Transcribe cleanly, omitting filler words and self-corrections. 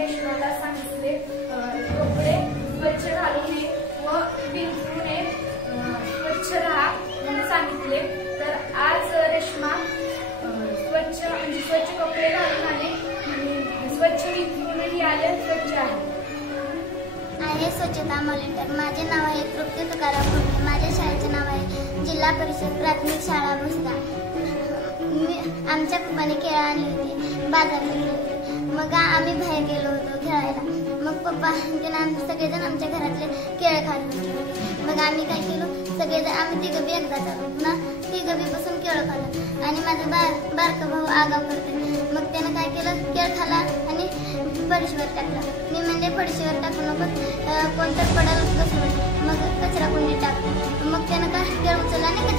रेश्माला सांगितले कपडे स्वच्छ घालू नये व विंचरू नये, स्वच्छ राहा म्हणून सांगितले। तर आज रेश्मा स्वच्छ कपडे घालून आले आणि स्वच्छ विंचरूनही आले, स्वच्छ आहे। स्वच्छता व्हॉलेंटियर। माझे नाव आहे तृप्ती तुकाराम भोसले। माझ्या शाळेचे नाव आहे जिल्हा परिषद प्राथमिक शाळा भोसला। आमच्या पप्पाने केळं आणली होती, बाजारात गेले होते। मग आम्ही बाहेर गेलो होतो खेळायला। मग पप्पा सगळेजण आमच्या घरातले केळं खात होते। मग आम्ही काय केलं, सगळेजण आम्ही तिघं बी एकदाच आलो ना, तिघं बी बसून केळं खाल्लं आणि माझा बारका भाऊ आगाव करते। मग त्यानं काय केलं, केळ खाला आणि फरशीवर टाकला। मी म्हणजे फरशीवर टाकू नको, कोणतर पडायला कसं, मग कचरा कुंडीत टाकतो। मग त्यानं काय केळ उचलला आणि